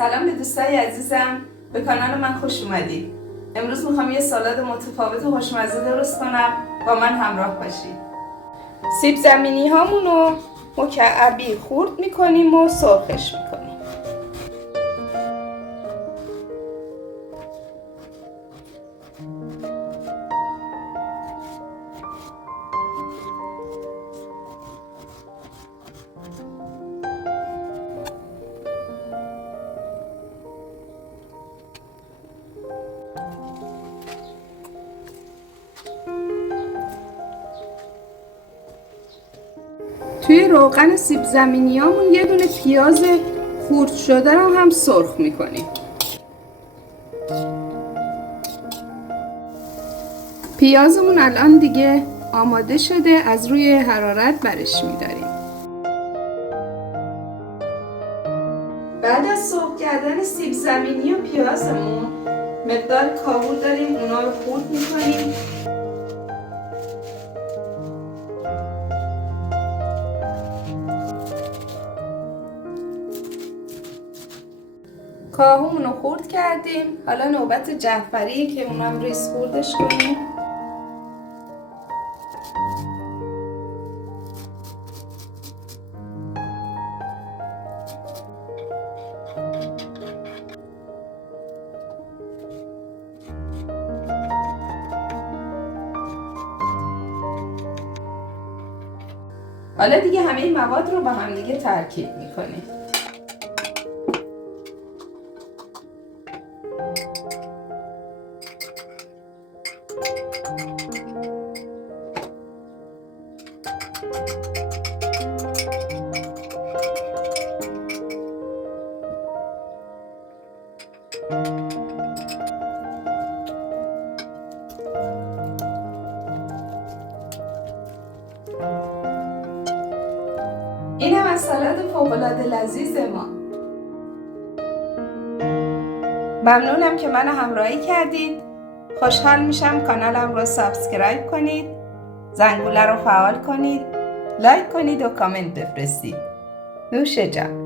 سلام به دوستای عزیزم، به کانال من خوش اومدید. امروز میخوام یه سالاد متفاوت و خوشمزه درست کنم، با من همراه باشید. سیب زمینی هامونو مکعبی خورد میکنیم و سرخش میکنیم. توی روغن سیب زمینیامون یه دونه پیاز خورد شده رو هم سرخ میکنیم. پیازمون الان دیگه آماده شده، از روی حرارت برش میداریم. بعد از سرخ کردن سیب زمینی و پیازمون مقدار کاهو داریم، اونا رو خورد میکنیم. کاهومون رو خورد کردیم، حالا نوبت جعفریه که اونم ریز خوردش کنیم. حالا دیگه همه این مواد رو با هم دیگه ترکیب میکنیم. این هم از سالاد فوق‌العاده لذیذ ما. ممنونم که منو همراهی کردید. خوشحال میشم کانالم رو سابسکرایب کنید، زنگوله رو فعال کنید، لایک کنید و کامنت بفرستید. نوش جان.